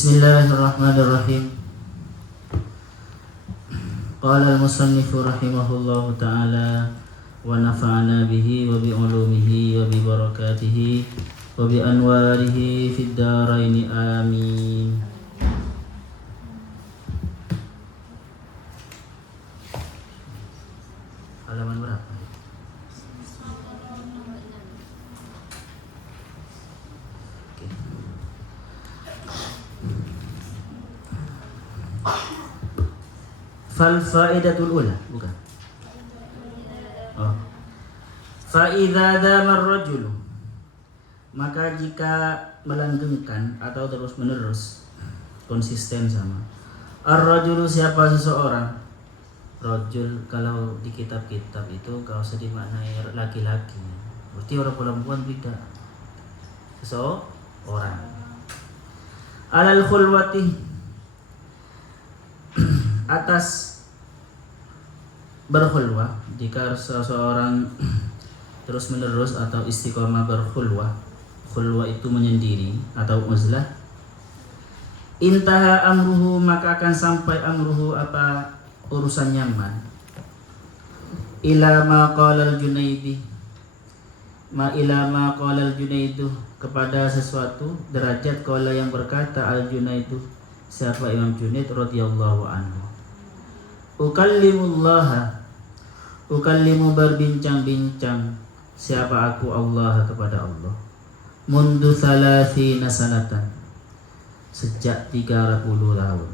Bismillahirrahmanirrahim. Qala al-musannifu rahimahullahu ta'ala wa nafa'ana bihi wa bi ulumihi wa bi barakatihi wa bi anwarihi fid dharain amin. Halaman berapa? Fal fa'idatul ula, bukan. Fa idza dama ar-rajul, maka jika melanggengkan atau terus menerus konsisten sama ar-rajulu, siapa seseorang. Rajul kalau di kitab-kitab itu kalau sedih maknanya laki-laki, berarti orang perempuan tidak, seseorang. Alal khulwati, atas berkhulwah. Jika seseorang terus menerus atau istiqomah berkhulwah, khulwah itu menyendiri atau uzlah, intaha amruhu, maka akan sampai amruhu apa urusan nyaman, ila ma qala al-Junaidi, ila ma qala al-Junaidu, kepada sesuatu derajat qala yang berkata al-Junaidu, siapa Imam Junaid radhiyallahu anhu. Ukallimu berbincang-bincang siapa aku Allah kepada Allah, mundu thalathina sanatan, sejak 30 tahun.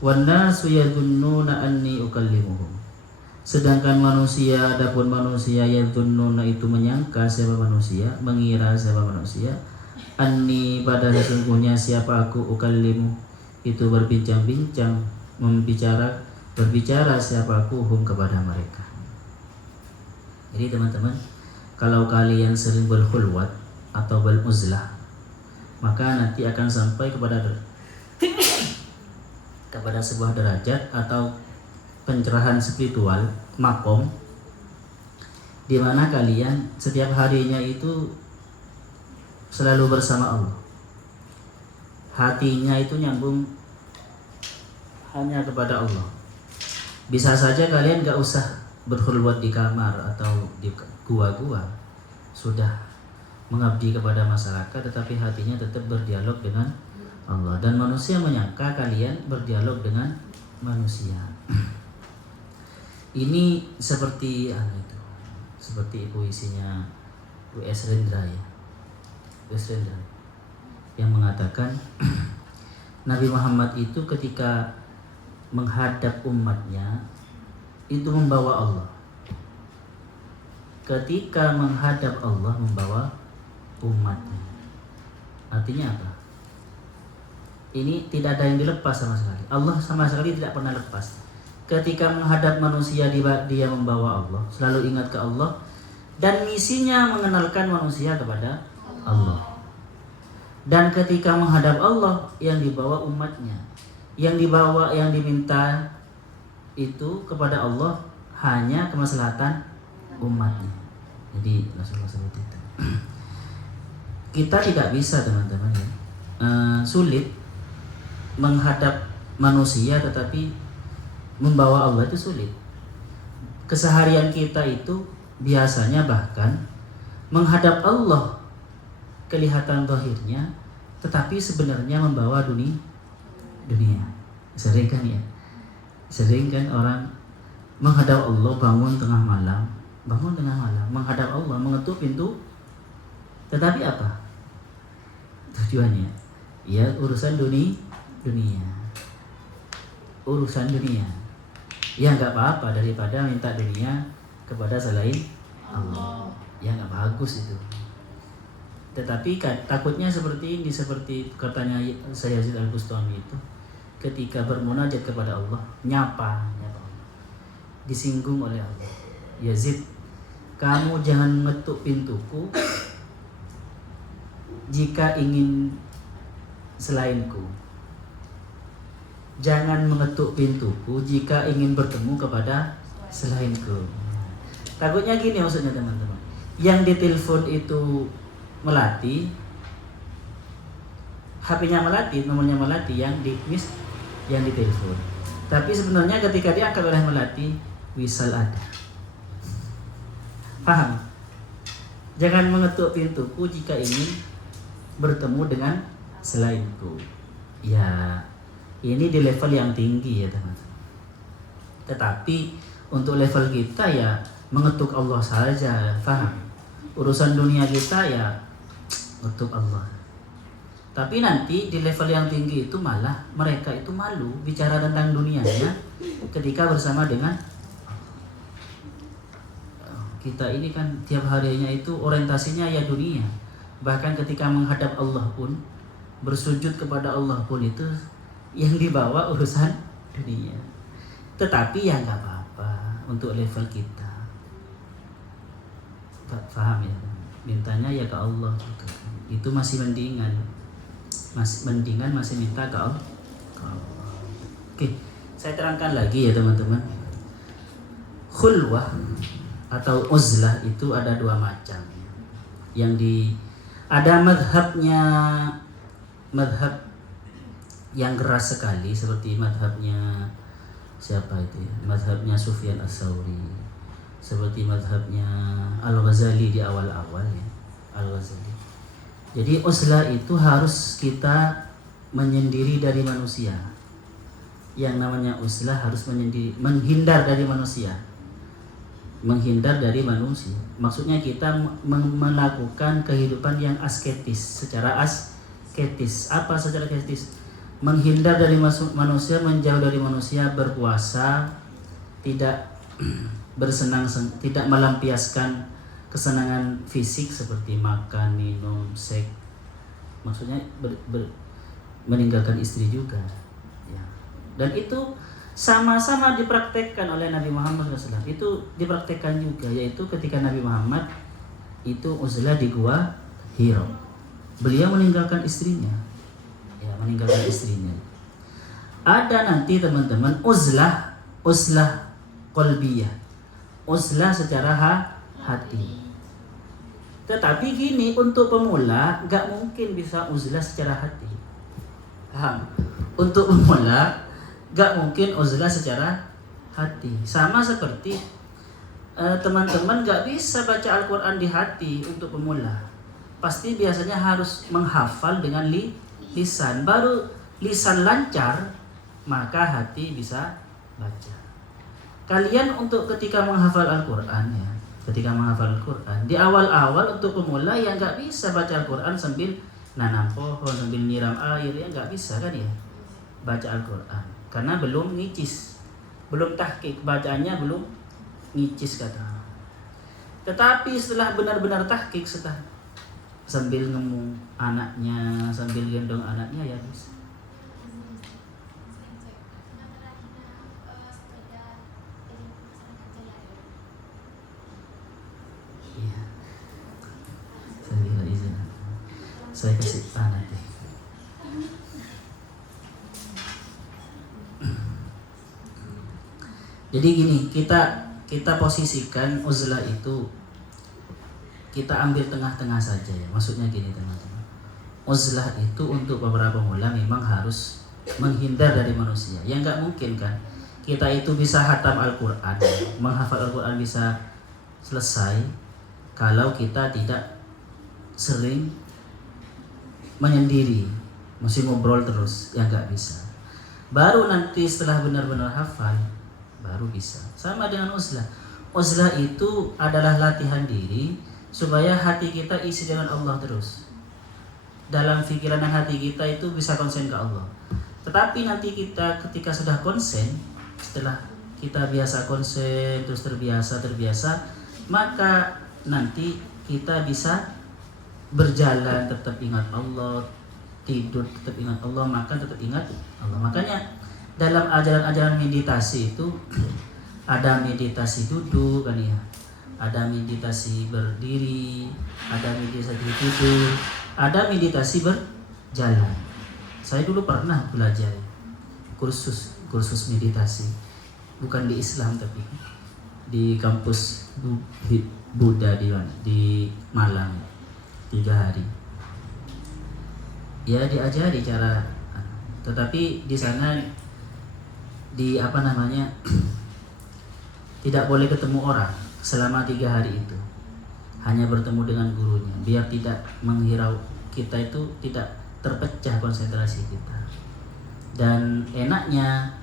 Wan nasu yadhunnuna anni ukallimuhum, sedangkan manusia, adapun manusia yadhunnuna itu menyangka, siapa manusia, mengira siapa manusia, anni pada sesungguhnya siapa aku, ukallimu itu berbincang-bincang, berbicara siapa aku hum kepada mereka. Jadi teman-teman, kalau kalian sering berkhulwat atau beruzlah, maka nanti akan sampai kepada sebuah derajat atau pencerahan spiritual, makom, di mana kalian setiap harinya itu selalu bersama Allah. Hatinya itu nyambung hanya kepada Allah. Bisa saja kalian gak usah berkhulwat di kamar atau di gua-gua, sudah mengabdi kepada masyarakat, tetapi hatinya tetap berdialog dengan Allah, dan manusia menyangka kalian berdialog dengan manusia. Ini seperti seperti puisinya W.S. Rendra ya, W.S. Rendra, yang mengatakan Nabi Muhammad itu ketika menghadap umatnya itu membawa Allah. Ketika menghadap Allah membawa umatnya. Artinya apa? Ini tidak ada yang dilepas sama sekali. Allah sama sekali tidak pernah lepas. Ketika menghadap manusia dia membawa Allah, selalu ingat ke Allah, dan misinya mengenalkan manusia kepada Allah. Dan ketika menghadap Allah, yang dibawa umatnya, yang diminta itu kepada Allah hanya kemaslahatan umatnya. Jadi Rasulullah seperti itu. Kita tidak bisa teman-teman ya, sulit menghadap manusia tetapi membawa Allah itu sulit. Keseharian kita itu biasanya bahkan menghadap Allah kelihatan zahirnya, tetapi sebenarnya membawa dunia. Sering kan ya? Sering kan orang menghadap Allah, bangun tengah malam, menghadap Allah, mengetuk pintu, tetapi apa tujuannya? Ya urusan dunia. Ya nggak apa-apa daripada minta dunia kepada selain Allah. Ya nggak bagus itu. Tetapi takutnya seperti ini, seperti katanya Sayyid Al-Bustami itu, ketika bermunajat kepada Allah, nyapa Allah, disinggung oleh Allah. Yazid, kamu jangan mengetuk pintuku jika ingin selainku. Jangan mengetuk pintuku jika ingin bertemu kepada selainku. Takutnya gini maksudnya teman-teman. Yang ditelepon itu melati, HP-nya Melati, nomornya Melati yang yang ditelepon. Tapi sebenarnya ketika diangkat oleh Melati, Wisal ada. Paham? Jangan mengetuk pintuku jika ingin bertemu dengan selainku. Ya, ini di level yang tinggi ya teman-teman. Tetapi untuk level kita ya mengetuk Allah saja, paham? Urusan dunia kita ya untuk Allah. Tapi nanti di level yang tinggi itu malah mereka itu malu bicara tentang dunianya ketika bersama dengan kita. Ini kan tiap harinya itu orientasinya ya dunia. Bahkan ketika menghadap Allah pun, bersujud kepada Allah pun itu yang dibawa urusan dunia. Tetapi ya nggak apa-apa untuk level kita. Paham ya? Mintanya ya ke Allah gitu. Itu masih mendingan. Masih minta ke Allah. Oke, saya terangkan lagi ya teman-teman. Khulwah atau uzlah itu ada dua macam. Ada madhab yang keras sekali seperti madhabnya siapa itu ya? Madhabnya Sufyan Ats-Tsauri, seperti madhabnya Al-Ghazali di awal-awal ya. Al-Ghazali. Jadi uzlah itu harus kita menyendiri dari manusia. Yang namanya uzlah harus menghindar dari manusia. Menghindar dari manusia. Maksudnya kita melakukan kehidupan yang asketis, secara asketis. Apa secara asketis? Menghindar dari manusia, menjauh dari manusia, berpuasa, tidak tidak melampiaskan kesenangan fisik seperti makan, minum, seks. Maksudnya meninggalkan istri juga. Ya. Dan itu sama-sama dipraktekkan oleh Nabi Muhammad SAW. Itu dipraktekkan juga, yaitu ketika Nabi Muhammad itu uzlah di Gua Hira. Beliau meninggalkan istrinya. Ya, meninggalkan istrinya. Ada nanti teman-teman uzlah qalbiyah. Uzlah secara hati. Tetapi gini, untuk pemula gak mungkin bisa uzlah secara hati. Paham? Untuk pemula gak mungkin uzlah secara hati. Sama seperti teman-teman gak bisa baca Al-Quran di hati untuk pemula. Pasti biasanya harus menghafal dengan lisan. Baru lisan lancar, maka hati bisa baca. Kalian untuk ketika menghafal Al-Quran ya, ketika menghafal Al-Quran di awal-awal untuk pemula yang nggak bisa baca Al-Quran sambil nanam pohon, sambil nyiram air, ya nggak bisa kan ya baca Al-Quran, karena belum ngicis, belum tahqiq, bacaannya belum ngicis kata. Tetapi setelah benar-benar tahqiq, setelah sambil ngemu anaknya, sambil gendong anaknya, ya bisa. Iya. Saya minta izin. Saya kasih tanah deh. Jadi gini, kita posisikan uzlah itu, kita ambil tengah-tengah saja ya. Maksudnya gini teman-teman, uzlah itu untuk beberapa pemula memang harus menghindar dari manusia. Ya nggak mungkin kan kita itu bisa khatam Al-Quran, menghafal Al-Quran bisa selesai kalau kita tidak sering menyendiri, masih ngobrol terus, ya nggak bisa. Baru nanti setelah benar-benar hafal baru bisa. Sama dengan uzlah. Uzlah itu adalah latihan diri supaya hati kita isi dengan Allah terus. Dalam pikiran dan hati kita itu bisa konsen ke Allah. Tetapi nanti kita ketika sudah konsen, setelah kita biasa konsen terus terbiasa, maka nanti kita bisa berjalan tetap ingat Allah, tidur tetap ingat Allah, makan tetap ingat Allah. Makanya dalam ajaran-ajaran meditasi itu ada meditasi duduk kan ya, ada meditasi berdiri, ada meditasi tidur, ada meditasi berjalan. Saya dulu pernah belajar kursus meditasi, bukan di Islam tapi di kampus Buddha di Malang 3 hari. Ya diajari cara, tetapi di sana tidak boleh ketemu orang selama 3 hari itu, hanya bertemu dengan gurunya biar tidak menghirau kita, itu tidak terpecah konsentrasi kita. Dan enaknya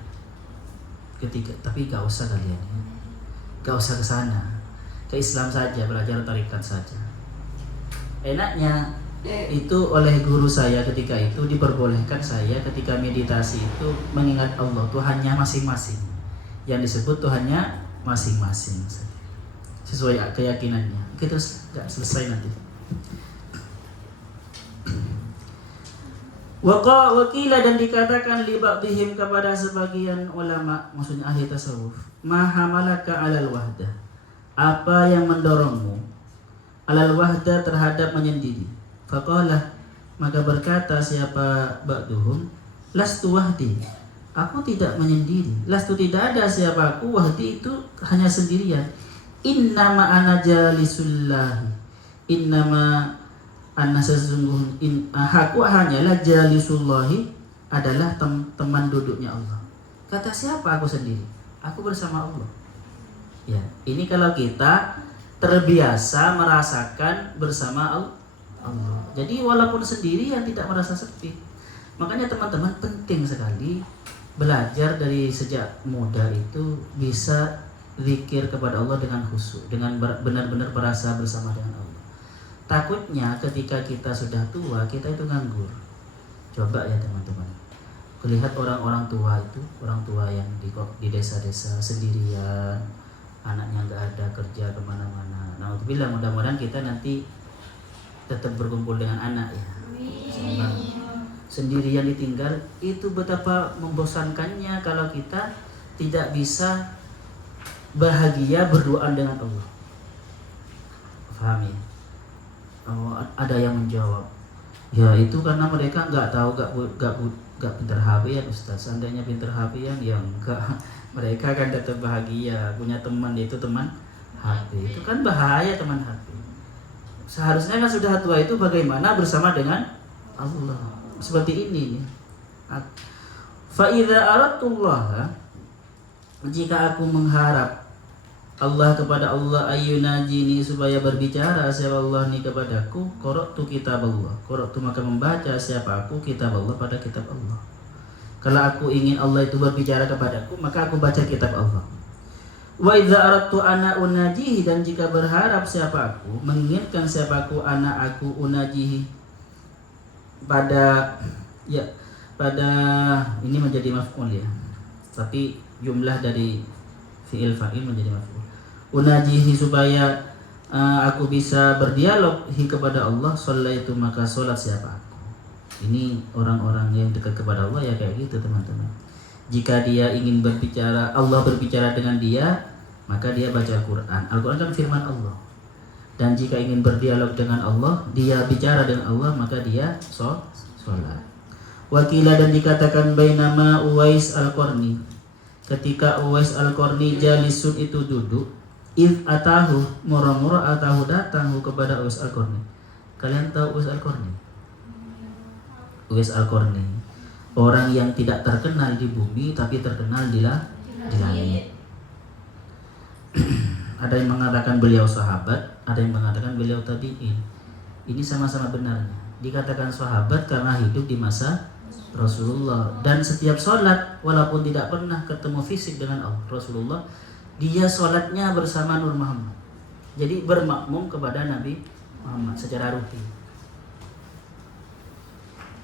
tapi gak usah kalian ya, gak usah ke sana, ke Islam saja, belajar tarikat saja. Enaknya itu oleh guru saya ketika itu diperbolehkan saya ketika meditasi itu mengingat Allah, Tuhannya masing-masing, yang disebut Tuhannya masing-masing sesuai keyakinannya. Kita nggak selesai nanti. Wakila, dan dikatakan li ba'dihim, kepada sebagian ulama, maksudnya ahli tasawuf, ma hamalaka alal wahdah, apa yang mendorongmu alal wahdah, terhadap menyendiri. Faqala, maka berkata siapa ba'duhum, lastu wahdi, aku tidak menyendiri. Lastu, tidak ada siapa aku, wahdi itu hanya sendirian. Innama ana jalisullahi, innama ana sesungguhnya aku hanyalah jalisullahi, adalah teman duduknya Allah. Kata siapa aku sendiri? Aku bersama Allah. Ya, ini kalau kita terbiasa merasakan bersama Allah. Jadi walaupun sendirian tidak merasa sepi. Makanya teman-teman penting sekali belajar dari sejak muda itu bisa zikir kepada Allah dengan khusyuk, dengan benar-benar merasa bersama dengan Allah. Takutnya ketika kita sudah tua, kita itu nganggur. Coba ya teman-teman, lihat orang-orang tua itu, orang tua yang di desa-desa sendirian, anaknya nggak ada kerja kemana-mana. Nah, mudah-mudahan kita nanti tetap berkumpul dengan anak ya. Sendirian ditinggal, itu betapa membosankannya kalau kita tidak bisa bahagia berdoa dengan Allah. Paham ya? Oh, ada yang menjawab, ya itu karena mereka nggak tahu, nggak pintar HP ya Ustaz. Seandainya pintar HP ya enggak, mereka kan tetap bahagia punya teman, itu teman HP. Itu kan bahaya teman HP. Seharusnya kan sudah tua itu bagaimana bersama dengan Allah, seperti ini nih. Fa idza aradtullah, jika aku mengharap Allah, kepada Allah, ayyunajini, supaya berbicara siapa Allah ni kepadaku, qara'tu kitab Allah, qara'tu, maka membaca siapa aku kitab Allah, pada kitab Allah. Kalau aku ingin Allah itu berbicara kepadaku, maka aku baca kitab Allah. Wa idza aradtu ana unajihi, dan jika berharap siapa aku, menginginkan siapa aku, ana aku unajihi, pada ini menjadi maf'ul ya, tapi jumlah dari fi'il fa'il menjadi maf'ul. Unajihi, supaya aku bisa berdialog kepada Allah, shallaitu, maka sholat siapa aku. Ini orang-orang yang dekat kepada Allah ya kayak gitu teman-teman. Jika dia ingin berbicara, Allah berbicara dengan dia, maka dia baca Al-Quran. Al-Quran kan firman Allah. Dan jika ingin berdialog dengan Allah, dia bicara dengan Allah, maka dia sholat. Wakila, dan dikatakan bainama Uwais Al-Qarni, ketika Uwais Al-Qarni jalisun itu duduk, if atahu, murah-murah atahu, datang kepada Uwais Al-Qarni. Kalian tahu Uwais Al-Qarni? Uwais Al-Qarni, orang yang tidak terkenal di bumi tapi terkenal di langit. Ada yang mengatakan beliau sahabat, ada yang mengatakan beliau tabi'in. Ini sama-sama benarnya. Dikatakan sahabat karena hidup di masa Rasulullah, dan setiap sholat walaupun tidak pernah ketemu fisik dengan Rasulullah, dia sholatnya bersama Nur Muhammad. Jadi bermakmum kepada Nabi Muhammad secara rutin.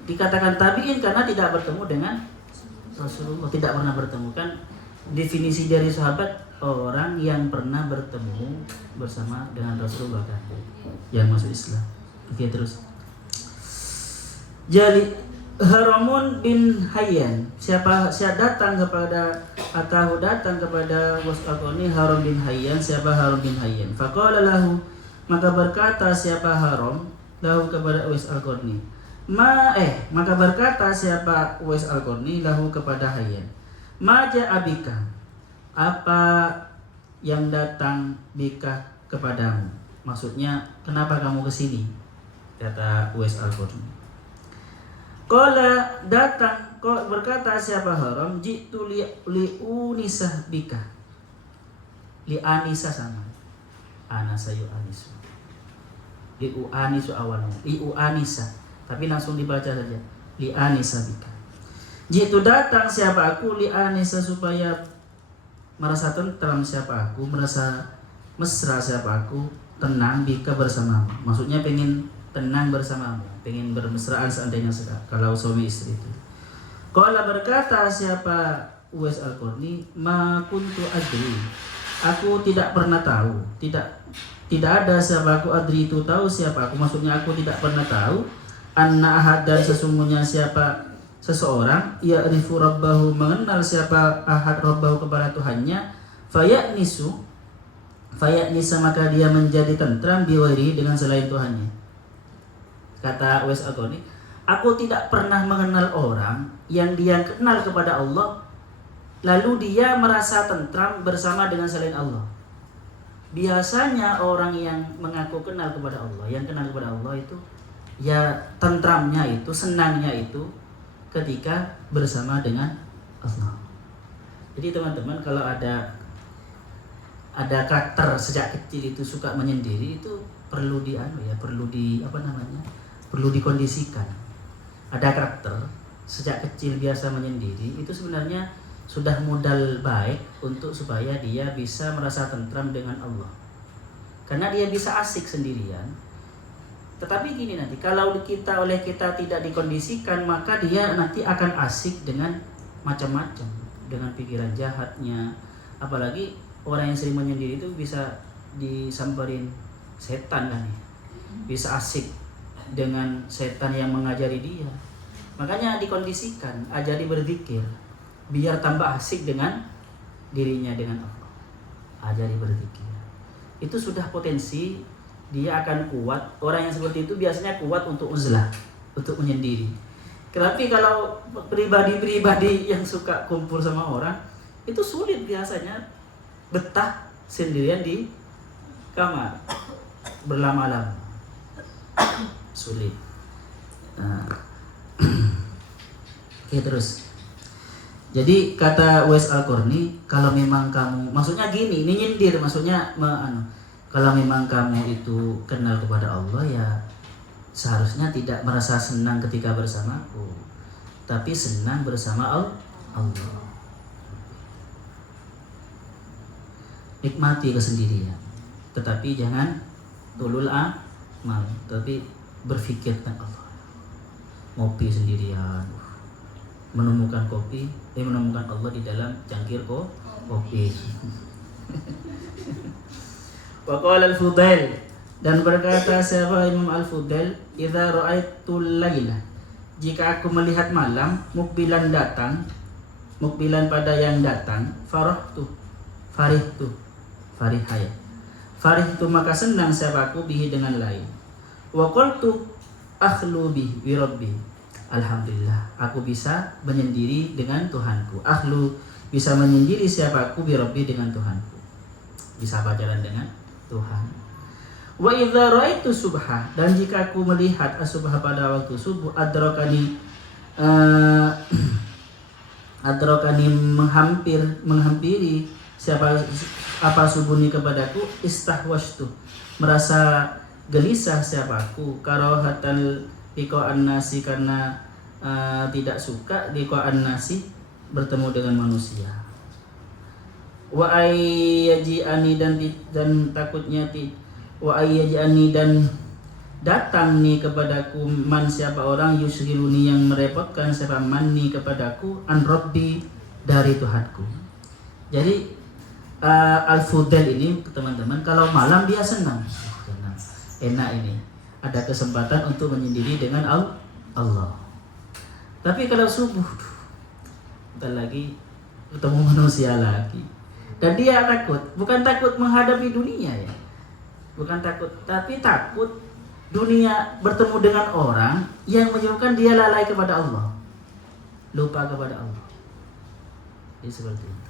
Dikatakan tabi'in karena tidak bertemu dengan Rasulullah, tidak pernah bertemu. Kan definisi dari sahabat, orang yang pernah bertemu bersama dengan Rasulullah kan, yang masuk Islam. Oke, terus. Jadi Haramun bin Hayyan, siapa datang kepada atau datang kepada Uwais Al-Qarni, Haram bin Hayyan. Siapa Haram bin Hayyan? Faqala lahu, maka berkata siapa Haram lahu kepada Uwais Al-Qarni, maka berkata siapa Uwais Al-Qarni lahu kepada Hayyan, ma ja'a bika, apa yang datang bika kepadamu, maksudnya kenapa kamu kesini, kata Uwais Al-Qarni. Qala datang kok berkata siapa Haram, jitu li unisah bika. Li anisa sama. Anasa yu anisu. Li anisu awalnya. Li anisa. Tapi langsung dibaca saja. Li anisa bika. Jitu datang siapa aku li anisa supaya merasa tentram siapa aku, merasa mesra siapa aku, tenang bika bersamamu. Maksudnya pengen tenang bersamamu, pengen bermesraan seandainya kalau suami istri itu. Qala berkata siapa Uwais Al-Qarni, ma kuntu adri. Aku tidak pernah tahu, tidak ada siapa aku adri itu tahu siapa aku. Maksudnya aku tidak pernah tahu anna ahad dan sesungguhnya siapa seseorang ya'rifu rabbahu mengenal siapa ahad rabbahu kepada Tuhannya fayaknisa maka dia menjadi tentram biwairi dengan selain Tuhannya. Kata Uwais Al-Qarni, aku tidak pernah mengenal orang yang dia kenal kepada Allah lalu dia merasa tentram bersama dengan selain Allah. Biasanya orang yang mengaku kenal kepada Allah, yang kenal kepada Allah itu ya tentramnya itu, senangnya itu ketika bersama dengan Allah. Jadi teman-teman, kalau ada karakter sejak kecil itu suka menyendiri, itu perlu perlu dikondisikan. Ada karakter sejak kecil biasa menyendiri, itu sebenarnya sudah modal baik untuk supaya dia bisa merasa tentram dengan Allah. Karena dia bisa asik sendirian. Tetapi gini nanti, kalau oleh kita tidak dikondisikan, maka dia nanti akan asik dengan macam-macam, dengan pikiran jahatnya. Apalagi orang yang sering menyendiri itu bisa disamperin setan kan ya. Bisa asik dengan setan yang mengajari dia. Makanya dikondisikan, ajari berzikir biar tambah asik dengan dirinya, dengan Allah. Ajari berzikir. Itu sudah potensi dia akan kuat. Orang yang seperti itu biasanya kuat untuk uzlah, untuk menyendiri. Tapi kalau pribadi-pribadi yang suka kumpul sama orang, itu sulit biasanya betah sendirian di kamar berlama-lama. Sulit. Nah. Oke, terus. Jadi kata Uwais Al-Qarni, kalau memang kamu, maksudnya gini, ini nyindir, maksudnya kalau memang kamu itu kenal kepada Allah, ya seharusnya tidak merasa senang ketika bersamaku, tapi senang bersama Allah. Nikmati kesendirian, tetapi jangan tulul amal, tapi berpikir tentang Allah. Ngopi sendirian, menemukan Allah di dalam cangkir kopi. Wa qala al-Fudail, dan berkata siapa Imam Al-Fudail, idza ra'aitul laila, jika aku melihat malam, mukbilan pada yang datang, farihtu maka senang siapa aku bihi dengan lain. Wa qultu akhlu bihi bi rabbi, alhamdulillah aku bisa menyendiri dengan Tuhanku. Akhlu, bisa menyendiri siapa aku bi rabbi, dengan Tuhanku, bisa berjalan dengan Tuhan. Wa idza raaitu subha, dan jika aku melihat subha pada waktu subuh, adrakani menghampiri siapa apa subuh ini kepadaku, istahwastu, merasa gelisah siapa aku, karahatal liqa'an nasi, karena tidak suka liqa'an nasi, bertemu dengan manusia. Wa ayyaji'ani, dan takutnya wa ayyaji'ani, dan datang nih kepadaku man, siapa orang, yushghiluni, yang merepotkan siapa man nih kepadaku, an rabbi, dari Tuhanku. Jadi Al-Fudail ini teman-teman, kalau malam dia senang, enak ini, ada kesempatan untuk menyendiri dengan Allah. Tapi kalau subuh, bentar lagi ketemu manusia lagi, dan dia takut, bukan takut menghadapi dunia ya, bukan takut, tapi takut dunia bertemu dengan orang yang menyebabkan dia lalai kepada Allah, lupa kepada Allah. Jadi seperti itu.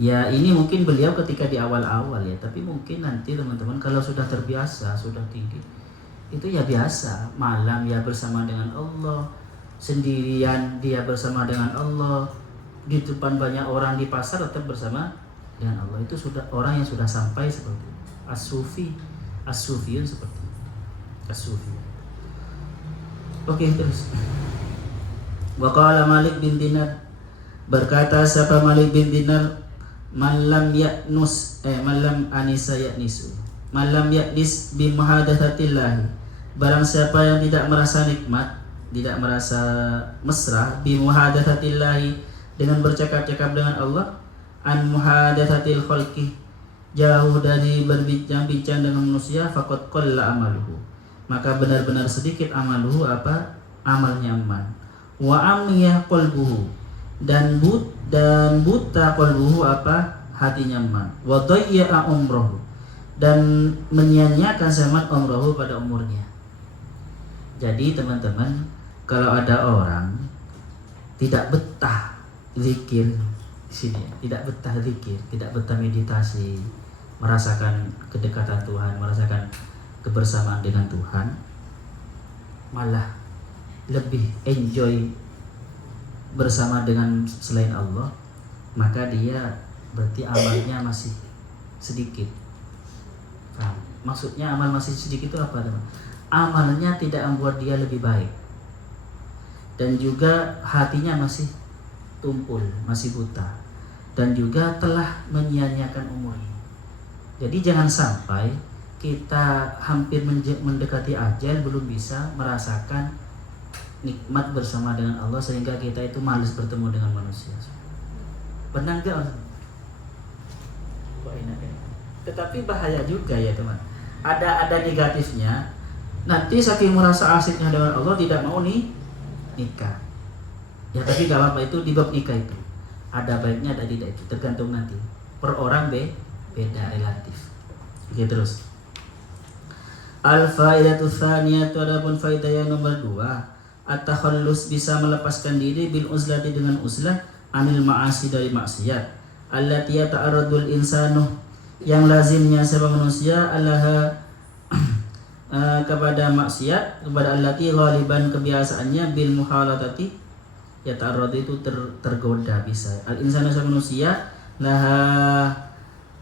Ya ini mungkin beliau ketika di awal-awal ya, tapi mungkin nanti teman-teman kalau sudah terbiasa, sudah tinggi, itu ya biasa, malam ya bersama dengan Allah, sendirian dia bersama dengan Allah, di depan banyak orang di pasar tetap bersama dengan Allah. Itu sudah orang yang sudah sampai seperti itu. As-sufiyun seperti itu. As-sufi. Oke, terus. Wa qala Malik bin Dinar, berkata siapa Malik bin Dinar, man lam anisa ya'nisu, man lam ya'nis bi muhadatsatillah, barang siapa yang tidak merasa nikmat, tidak merasa mesra bi muhadatsatillah, dengan bercakap-cakap dengan Allah, an muhadatsatil khalqi, jauh dari berbincang-bincang dengan manusia, faqad qalla amaluhu, maka benar-benar sedikit amaluhu, apa amalnya man, wa amiyah qalbuhu, dan buta qalbuhu, apa hatinya man, wa dayya'a umrohu, dan menyia-nyiakan zaman umrohu, pada umurnya. Jadi teman-teman, kalau ada orang tidak betah zikir di sini, tidak betah zikir, tidak betah meditasi, merasakan kedekatan Tuhan, merasakan kebersamaan dengan Tuhan, malah lebih enjoy bersama dengan selain Allah, maka dia berarti amalnya masih sedikit. Nah, maksudnya amal masih sedikit itu apa, teman? Amalnya tidak membuat dia lebih baik, dan juga hatinya masih tumpul, masih buta, dan juga telah menyia-nyiakan umurnya. Jadi jangan sampai kita hampir mendekati ajal belum bisa merasakan nikmat bersama dengan Allah, sehingga kita itu malas bertemu dengan manusia. Benar enggak? Tetapi bahaya juga ya teman. Ada negatifnya. Nanti saking merasa asiknya dengan Allah tidak mau nikah. Ya tapi gak apa-apa, itu di bab nikah itu ada baiknya, ada tidak, itu tergantung nanti per orang beda, relatif. Oke, terus al-faidatu tsaniyatu, adapun faidah yang nomor 2, at-takhallus, bisa melepaskan diri, bil uzlati, dengan uzlah, anil ma'asi, dari maksiat, allati yata'arradul insanu, yang lazimnya sebuah manusia, Allah kepada maksiat, kepada allati ghaliban, kebiasaannya, bil muhalatati, yata'arrad itu tergoda, bisa al insanu sebuah manusia, laha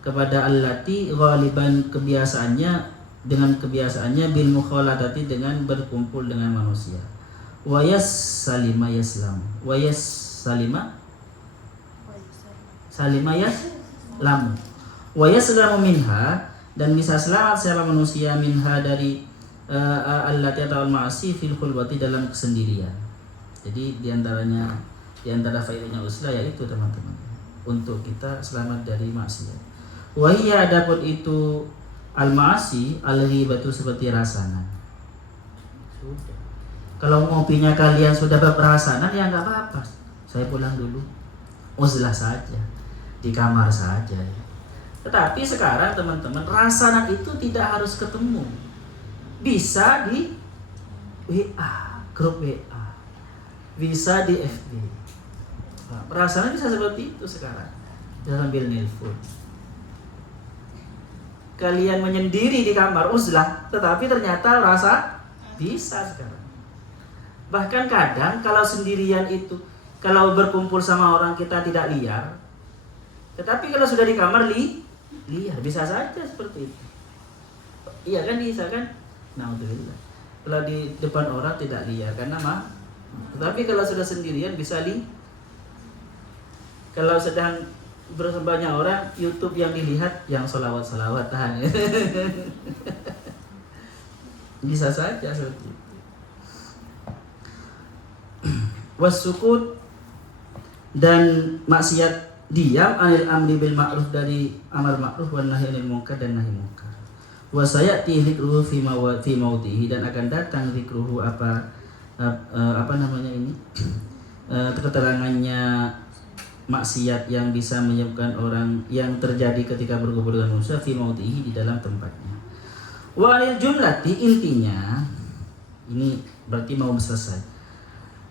kepada allati ghaliban, kebiasaannya, dengan kebiasaannya, bil mukhalatati, dengan berkumpul dengan manusia, wa salima yaslam, wa salima yaslamu, wa yaslamu minha, dan bisa selamat siapa manusia, minha, dari allati atau ma'asi, fil khulwati, dalam kesendirian. Jadi diantara faedahnya uzlah yaitu teman-teman, untuk kita selamat dari maksiat. Wa hiya, adapun itu al-ma'asi, al-ghibatu, seperti rasanan. Sudah. Kalau ngopinya kalian sudah berperasanan, ya nggak apa-apa, saya pulang dulu, uzlah saja, di kamar saja. Tetapi sekarang teman-teman, rasanan itu tidak harus ketemu, bisa di WA, grup WA, bisa di FB. Nah, rasanan bisa seperti itu sekarang, sambil nelpon. Kalian menyendiri di kamar uzlah, tetapi ternyata rasa bisa sekarang. Bahkan kadang kalau sendirian itu, kalau berkumpul sama orang kita tidak liar, tetapi kalau sudah di kamar liar, bisa saja seperti itu. Iya kan, bisa kan? Alhamdulillah. Kalau di depan orang tidak liar karena tetapi kalau sudah sendirian bisa kalau sedang banyak orang, YouTube yang dilihat yang solawat-solawatan. Bisa saja seperti itu. Wasukut, dan maksiat, diam, anil amri bil ma'ruf, dari amar ma'ruf, wan nahi anil munkar, dan nahi munkar. Wa sayati dzikruhu fi maudhihi, dan akan datang dzikruhu, keterangannya maksiat yang bisa menyebabkan orang yang terjadi ketika berkumpul dengan manusia, fi maudhihi, di dalam tempatnya. Wa anil jumlati, intinya ini berarti mau selesai.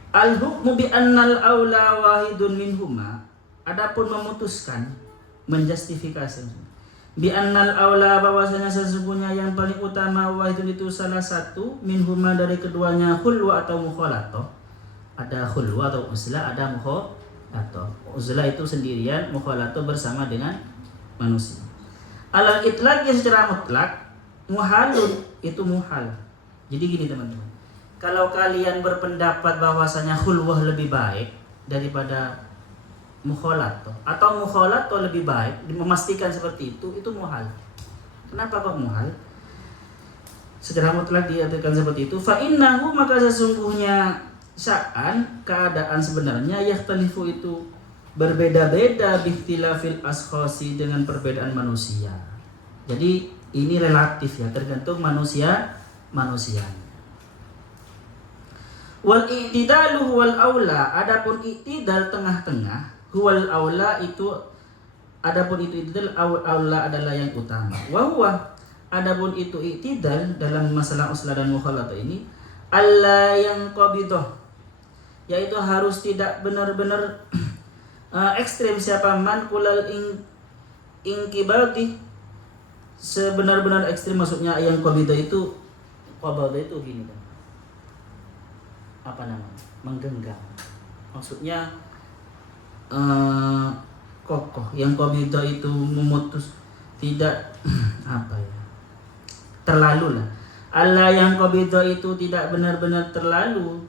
Al-hukmu bi annal aula wahidun minhuma, adapun memutuskan, menjustifikasi, Bi annal aula, bahwasanya sesungguhnya yang paling utama wahidun itu salah satu minhuma dari keduanya, khulwa atau mukhalatoh. Ada khulwa atau uzlah, ada mukhalato. Uzlah itu sendirian, mukhalato bersama dengan manusia. Alal itlaq yang secara mutlak, muhalun itu muhal. Jadi gini teman-teman, kalau kalian berpendapat bahwasanya khulwah lebih baik daripada mukhalato, atau mukhalato lebih baik, memastikan seperti itu muhal. Kenapa kok muhal? Secara mutlak diartikan seperti itu. Fa innahu, maka sesungguhnya sya'an, keadaan sebenarnya, yahtalifu itu berbeda-beda bihtilafil ashkhasi, dengan perbedaan manusia. Jadi ini relatif ya, tergantung manusia. Wal i'tidalu huwal aula, adapun i'tidal tengah-tengah, huwal aula itu, adapun itu i'tidal aula adalah yang utama. Wa huwa, adapun itu i'tidal dalam masalah uslah dan mukhalatoh ini, alla yang qabidah, yaitu harus tidak benar-benar ekstrim siapa man kulal ingkibati, sebenar-benar ekstrim. Maksudnya yang qabidah itu gini kan, apa namanya, menggenggam, maksudnya kokoh. Yang qabidah itu memutus, tidak apa ya, terlalu lah. Allah yang qabidah itu tidak benar-benar terlalu.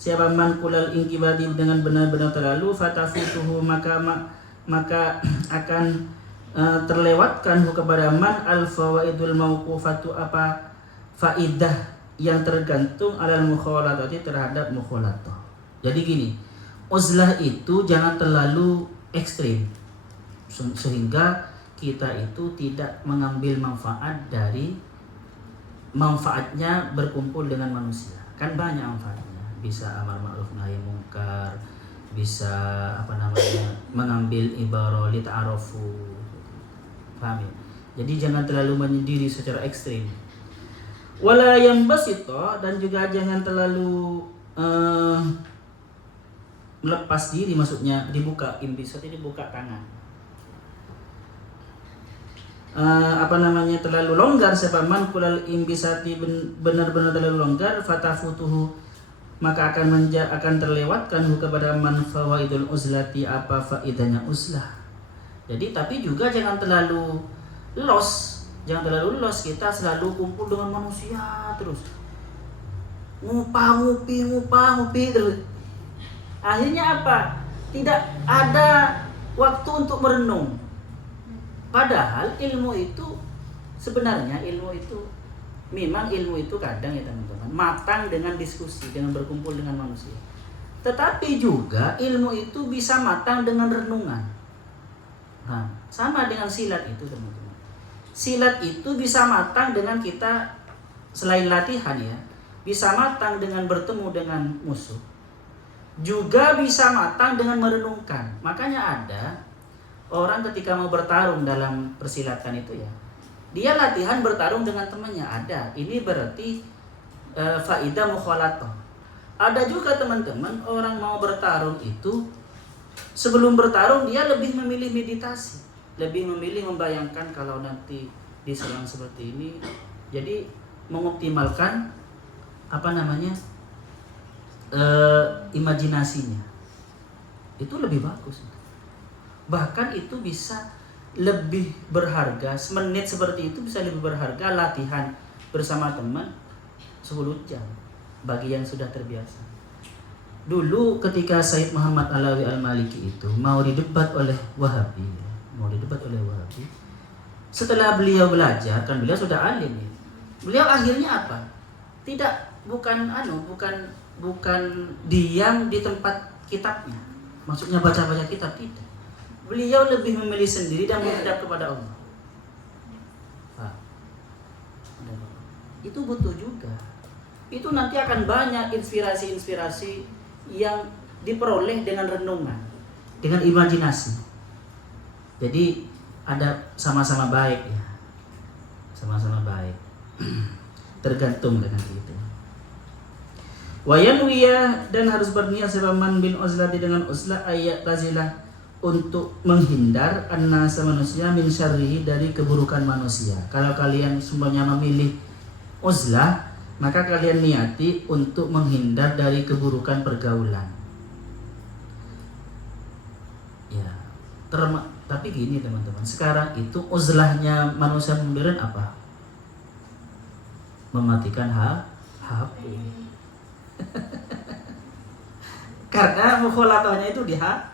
Siapa man kulal ingkibati, dengan benar-benar terlalu, fatafutuhu, maka akan terlewatkan kepada man al fawaidul mauqufatu, apa faidah yang tergantung alal mukhalatati, terhadap mukhalatoh. Jadi gini, uzlah itu jangan terlalu ekstrim sehingga kita itu tidak mengambil manfaat dari manfaatnya berkumpul dengan manusia. Kan banyak manfaatnya, bisa amar ma'ruf nahi munkar, bisa apa namanya, mengambil ibarah li ta'arufu. Paham ya? Jadi jangan terlalu menyendiri secara ekstrim. Wala yambasita, dan juga jangan terlalu melepas diri, maksudnya dibuka, imbisat ini buka tangan. Terlalu longgar, siapa man kulal imbisati, benar-benar terlalu longgar, fatafutuhu, maka akan terlewatkan kepada man fawaidul uzlati, apa faidahnya uzlah. Jadi tapi juga jangan terlalu los, kita selalu kumpul dengan manusia terus, ngupi terus. Akhirnya apa? Tidak ada waktu untuk merenung. Padahal ilmu itu memang ilmu itu kadang ya teman-teman, matang dengan diskusi, dengan berkumpul dengan manusia. Tetapi juga ilmu itu bisa matang dengan renungan. Nah, sama dengan silat itu teman-teman. Silat itu bisa matang dengan kita, selain latihan ya, bisa matang dengan bertemu dengan musuh. Juga bisa matang dengan merenungkan. Makanya ada orang ketika mau bertarung dalam persilatan itu ya, dia latihan bertarung dengan temannya. Ada. Ini berarti faidah mukhalatoh. Ada juga teman-teman, orang mau bertarung itu sebelum bertarung dia lebih memilih meditasi, lebih memilih membayangkan kalau nanti diserang seperti ini. Jadi mengoptimalkan imajinasinya. Itu lebih bagus. Bahkan itu bisa lebih berharga, semenit seperti itu bisa lebih berharga latihan bersama teman 10 jam bagi yang sudah terbiasa. Dulu ketika Said Muhammad Alawi Al-Maliki itu mau didebat oleh Wahabi, setelah beliau belajar, kan beliau sudah alim ya, beliau akhirnya apa? Bukan diam di tempat kitabnya, maksudnya baca-baca kitab, tidak. Beliau lebih memilih sendiri dan menghadap kepada Allah. Itu butuh juga. Itu nanti akan banyak inspirasi-inspirasi yang diperoleh dengan renungan, dengan imajinasi. Jadi ada sama-sama baik ya. Sama-sama baik. Tergantung dengan itu. Wa yanwiya, dan harus berniat sebaman bin uzlati, dengan uzlah ayat tazilah, untuk menghindar annasa manusia min syarrihi dari keburukan manusia. Kalau kalian semuanya memilih uzlah, maka kalian niati untuk menghindar dari keburukan pergaulan. Ya, tapi gini teman-teman, sekarang itu uzlahnya manusia modern apa? Mematikan HP. Karena mukhalatahnya itu di HP.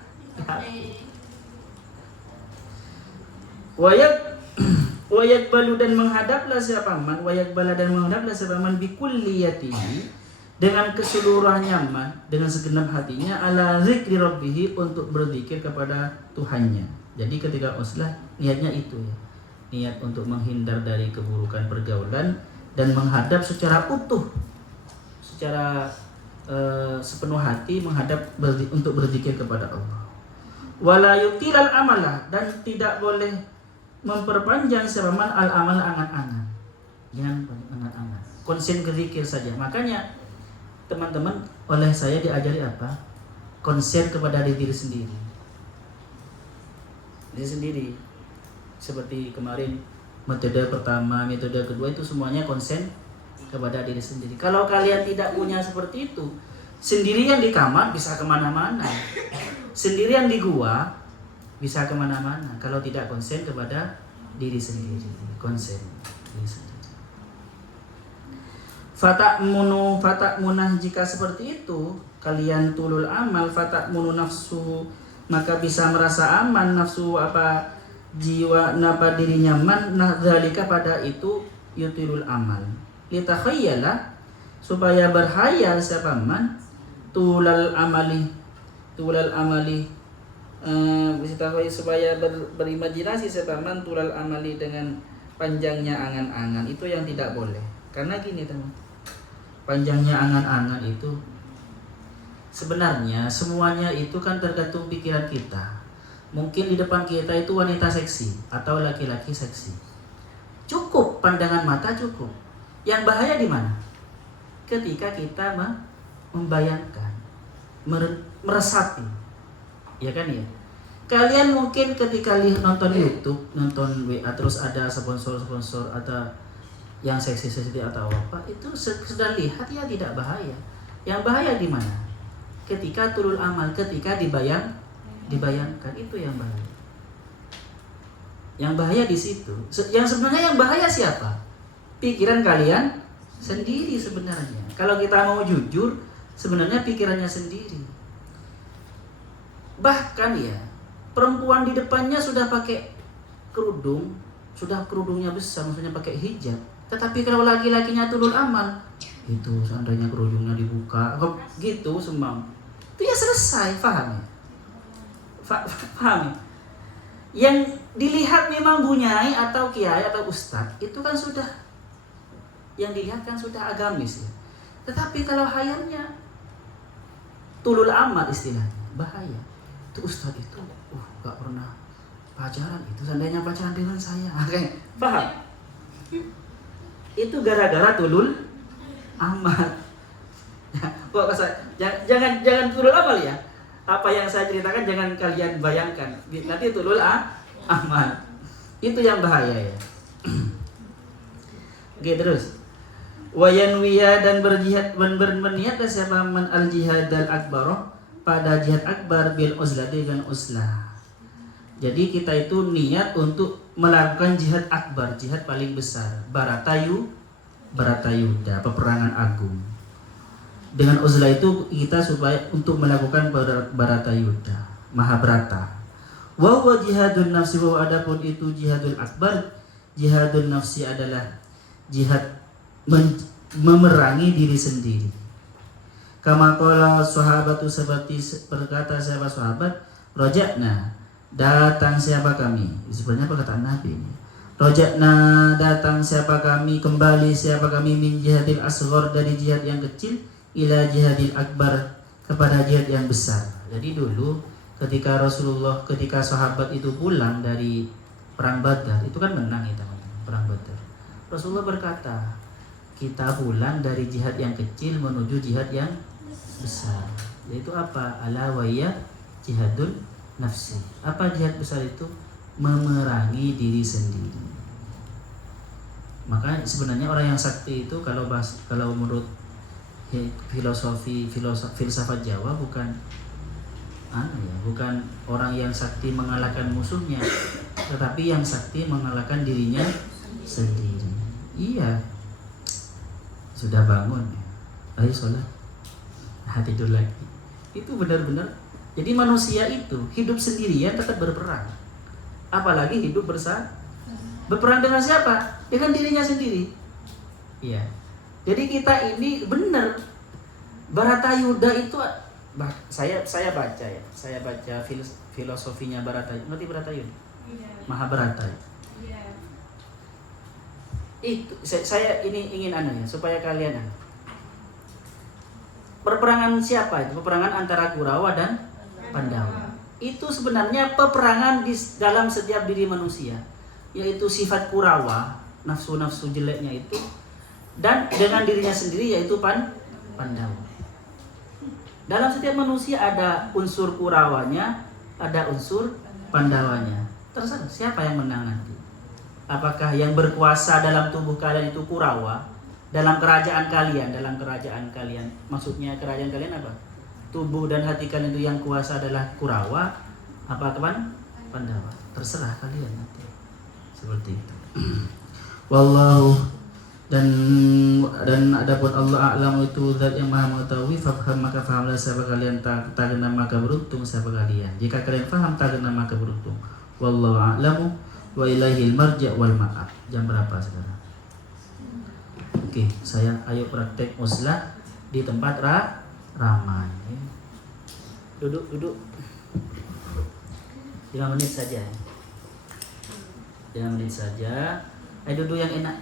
Wayak balu dan menghadaplah siapa man, wayak bala dan menghadaplah siapa man bikulliyatihi, dengan keseluruhannya man, dengan segenap hatinya, ala zikri rabbihi, untuk berzikir kepada Tuhannya. Jadi ketika uzlah niatnya itu ya, niat untuk menghindar dari keburukan pergaulan dan menghadap secara utuh, secara sepenuh hati menghadap untuk berzikir kepada Allah. Wala yutilal amalah, dan tidak boleh memperpanjang sepaman al amal angan-angan. Jangan angan-angan. Konsen ke zikir saja. Makanya teman-teman, oleh saya diajari apa? Konsen kepada diri sendiri. Diri sendiri. Seperti kemarin metode pertama, metode kedua itu semuanya konsen kepada diri sendiri. Kalau kalian tidak punya seperti itu, sendirian di kamar bisa kemana-mana, sendirian di gua bisa kemana-mana. Kalau tidak konsen kepada diri sendiri, konsen diri sendiri. Fatakmunah, jika seperti itu kalian tulul amal, fatakmunu nafsu, maka bisa merasa aman nafsu apa jiwa napa dirinya man dzalika pada itu yutilul amal. Litakhayyala, supaya berhayal siapa man tulal amali supaya berimajinasi siapa man tulal amali, dengan panjangnya angan-angan. Itu yang tidak boleh. Karena gini teman, panjangnya angan-angan itu sebenarnya semuanya itu kan tergantung pikiran kita. Mungkin di depan kita itu wanita seksi atau laki-laki seksi, cukup pandangan mata cukup. Yang bahaya di mana? Ketika kita membayangkan, meresapi, ya kan ya. Kalian mungkin ketika nonton YouTube, nonton WA, terus ada sponsor atau yang seksi atau apa, itu sedang lihat ya tidak bahaya. Yang bahaya di mana? Ketika tulul amal, ketika dibayangkan, itu yang bahaya. Yang bahaya di situ. Yang sebenarnya yang bahaya siapa? Pikiran kalian sendiri sebenarnya. Kalau kita mau jujur, sebenarnya pikirannya sendiri. Bahkan ya, perempuan di depannya sudah pakai kerudung, sudah kerudungnya besar, maksudnya pakai hijab. Tetapi kalau laki-lakinya tulul amal, itu seandainya kerudungnya dibuka, gitu semam, itu ya selesai, paham ya? Paham ya? Yang dilihat memang bunyai atau kiai atau ustadz, itu kan sudah, yang dilihat kan sudah agamis ya. Tetapi kalau hayalnya tulul amal istilahnya, bahaya. Itu ustadz itu gak pernah pacaran, itu seandainya pacaran dengan saya, kayak paham? Itu gara-gara tulul amal. Jangan tulul amal ya. Apa yang saya ceritakan jangan kalian bayangkan. Nanti tulul amal. Itu yang bahaya ya. Oke, terus. Wayanwiya, dan berjihad, berniat siapa man al jihad al akbar, pada jihad akbar bil uzlah, dengan uzlah. Jadi kita itu niat untuk melakukan jihad akbar, jihad paling besar, Baratayuda, peperangan agung. Dengan uzlah itu kita supaya untuk melakukan Baratayuda, Mahabharata. Wa huwa jihadun nafsi, wa adapun itu jihadul akbar, jihadun nafsi adalah jihad memerangi diri sendiri. Kama qala sahabatu, seperti berkata siapa sahabat, raja'na, datang siapa kami. Sebenarnya perkataan Nabi ini. Raja'na, datang siapa kami, kembali siapa kami, min jihadil asghar, dari jihad yang kecil, ila jihadil akbar, kepada jihad yang besar. Jadi dulu ketika sahabat itu pulang dari perang Badar, itu kan menang ya teman-teman, perang Badar. Rasulullah berkata, kita pulang dari jihad yang kecil menuju jihad yang besar. Yaitu apa? Ala wa ya jihadul nafsi. Apa jihad besar itu? Memerangi diri sendiri. Maka sebenarnya orang yang sakti itu kalau menurut filsafat Jawa bukan bukan orang yang sakti mengalahkan musuhnya, tetapi yang sakti mengalahkan dirinya sendiri. Iya, sudah bangun, ayo sholat, tidur lagi. Itu benar-benar. Jadi manusia itu hidup sendirian tetap berperang, apalagi hidup bersama. Berperang dengan siapa? Dengan dirinya sendiri. Iya. Jadi kita ini benar. Baratayuda itu saya baca ya. Saya baca filosofinya Baratayuda. Ngerti Baratayuda? Iya. Mahabharata. Iya. Itu saya ini ingin supaya kalian Perperangan siapa itu? Peperangan antara Kurawa dan Pandawa. Itu sebenarnya peperangan di dalam setiap diri manusia, yaitu sifat Kurawa, nafsu-nafsu jeleknya itu, dan dengan dirinya sendiri yaitu Pandawa. Dalam setiap manusia ada unsur Kurawanya, ada unsur Pandawanya. Terserah siapa yang menang nanti. Apakah yang berkuasa dalam tubuh kalian itu Kurawa? Dalam kerajaan kalian, maksudnya kerajaan kalian apa? Tubuh dan hati kalian itu yang kuasa adalah Kurawa, apa Pandawa? Terserah kalian nanti. Seperti itu. Wallahu dan adapun Allah a'lamu itu zat yang maha mengetahui. Faham maka fahamlah siapa kalian, tak kena maka beruntung siapa kalian. Jika kalian faham tak kena maka beruntung. Wallahu a'lamu wa ilaihil marja' wal ma'ab. Jam berapa sekarang? Oke, ayo praktek uzlah di tempat ramai. Duduk 5 menit saja. 5 menit saja. Ayo duduk yang enak.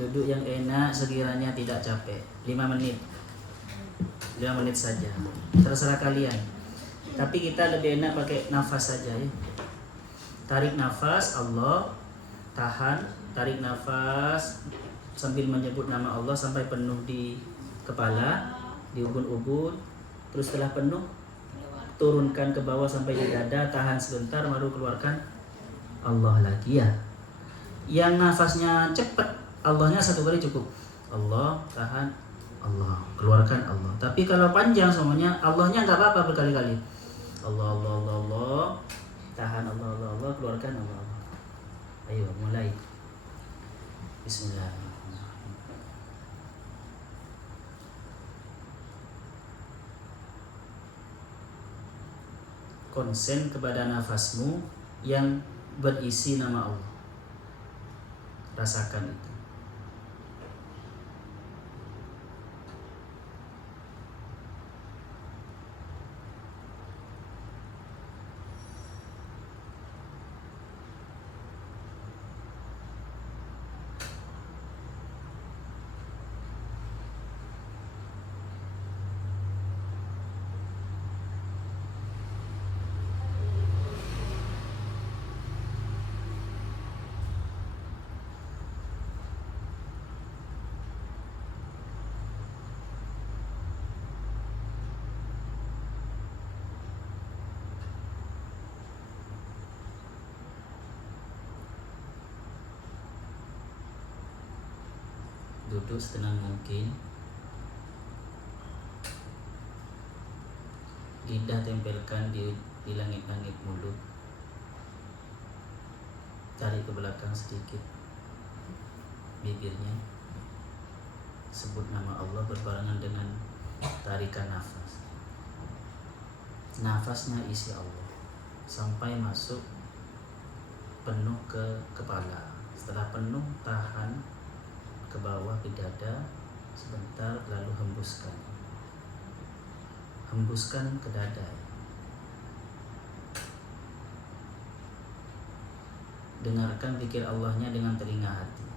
Duduk yang enak sekiranya tidak capek. 5 menit. 5 menit saja. Terserah kalian. Tapi kita lebih enak pakai nafas saja ya. Tarik nafas, Allah, tahan, tarik nafas sambil menyebut nama Allah sampai penuh di kepala, di ubun-ubun. Terus setelah penuh, turunkan ke bawah sampai di dada, tahan sebentar, baru keluarkan Allah lagi ya. Yang nafasnya cepat, Allahnya 1 kali cukup. Allah, tahan, Allah, keluarkan Allah. Tapi kalau panjang semuanya, Allahnya nggak apa-apa berkali-kali. Allah, Allah, Allah, Allah, tahan, Allah, Allah, Allah, keluarkan Allah. Ayo mulai. Bismillahirrahmanirrahim. Konsen kepada nafasmu yang berisi nama Allah. Rasakan itu. Duduk setenang mungkin. Lidah tempelkan di langit-langit mulut. Tarik ke belakang sedikit bibirnya. Sebut nama Allah berbarengan dengan tarikan nafas. Nafasnya isi Allah sampai masuk penuh ke kepala. Setelah penuh, tahan ke bawah ke dada sebentar, lalu hembuskan ke dada. Dengarkan zikir Allahnya dengan telinga hati.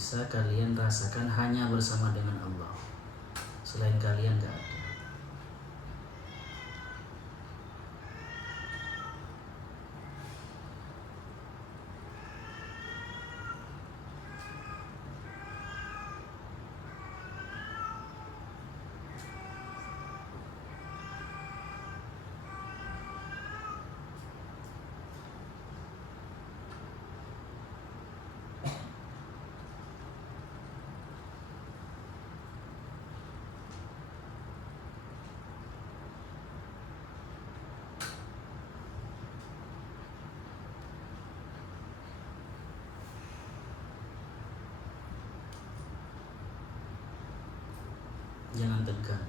bisa kalian rasakan hanya bersama dengan Allah. Selain kalian gak ada. Jangan tegang.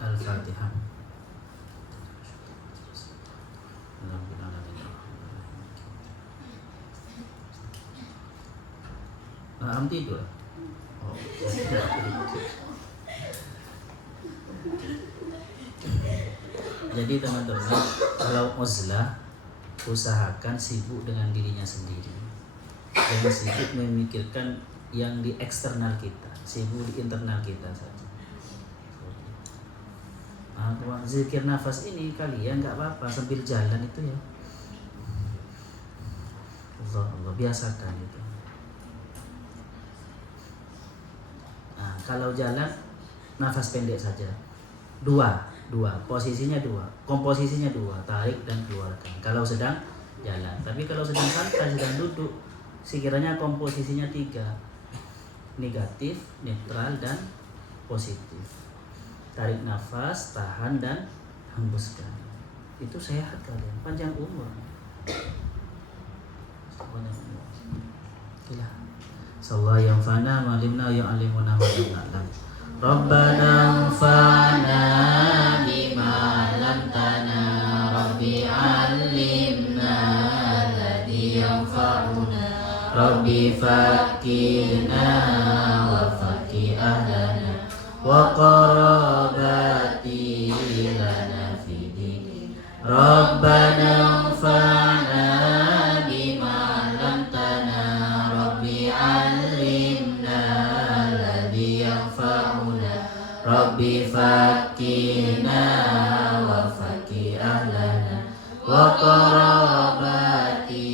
Al-Fatihah. Am tidur. Oh, jadi teman-teman, kalau uzlah usahakan sibuk dengan dirinya sendiri. Jangan sibuk memikirkan yang di eksternal kita, sibuk di internal kita saja. Zikir nafas ini kalian nggak apa-apa sambil jalan itu ya. Allah biasakan itu. Nah, kalau jalan nafas pendek saja. Dua, posisinya dua, komposisinya dua, tarik dan keluarkan. Kalau sedang jalan, tapi kalau sedang santai, sedang duduk, sekiranya komposisinya 3, negatif, netral dan positif. Tarik nafas, tahan dan hembuskan. Itu sehat kalian, panjang umur. Gila. Sallallahu yang fana malimna yang alimuna wa na'lam. Rabbana anfa'na bima 'allamtana, Rabbi 'allimna alladhi yanfa'una, Rabbi fakirna wa faqih ahlana wa qarabati lana fi din. Rabbana anfa'na bima 'allamtana, Rabbi 'allimna alladhi yanfa'una, Rabbi fakirna wa faqih ahlana wa qarabati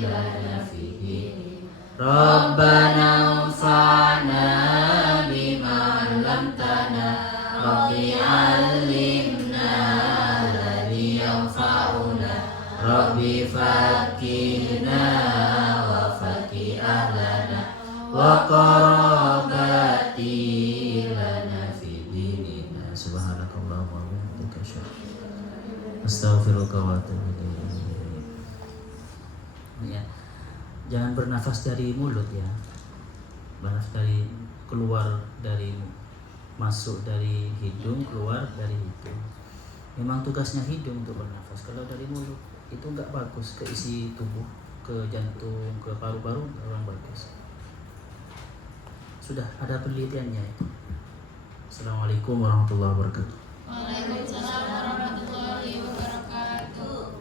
lana fi din. Rabbana anfa'na bima 'allamtana, Rabbi 'allimna alladhi yanfa'una, Rabbi fakirna wa faqih ahlana wa qarabati lana fi dinina. Subhanakallahumma wa bihamdika astaghfiruka wa atubu ilaik. Ya. Jangan bernafas dari mulut ya. Bernafas dari keluar dari masuk dari hidung, keluar dari hidung. Memang tugasnya hidung untuk bernafas. Kalau dari mulut itu enggak bagus ke isi tubuh, ke jantung, ke paru-paru kurang bagus. Sudah ada penelitiannya itu. Assalamualaikum warahmatullahi wabarakatuh. Waalaikumsalam warahmatullahi wabarakatuh.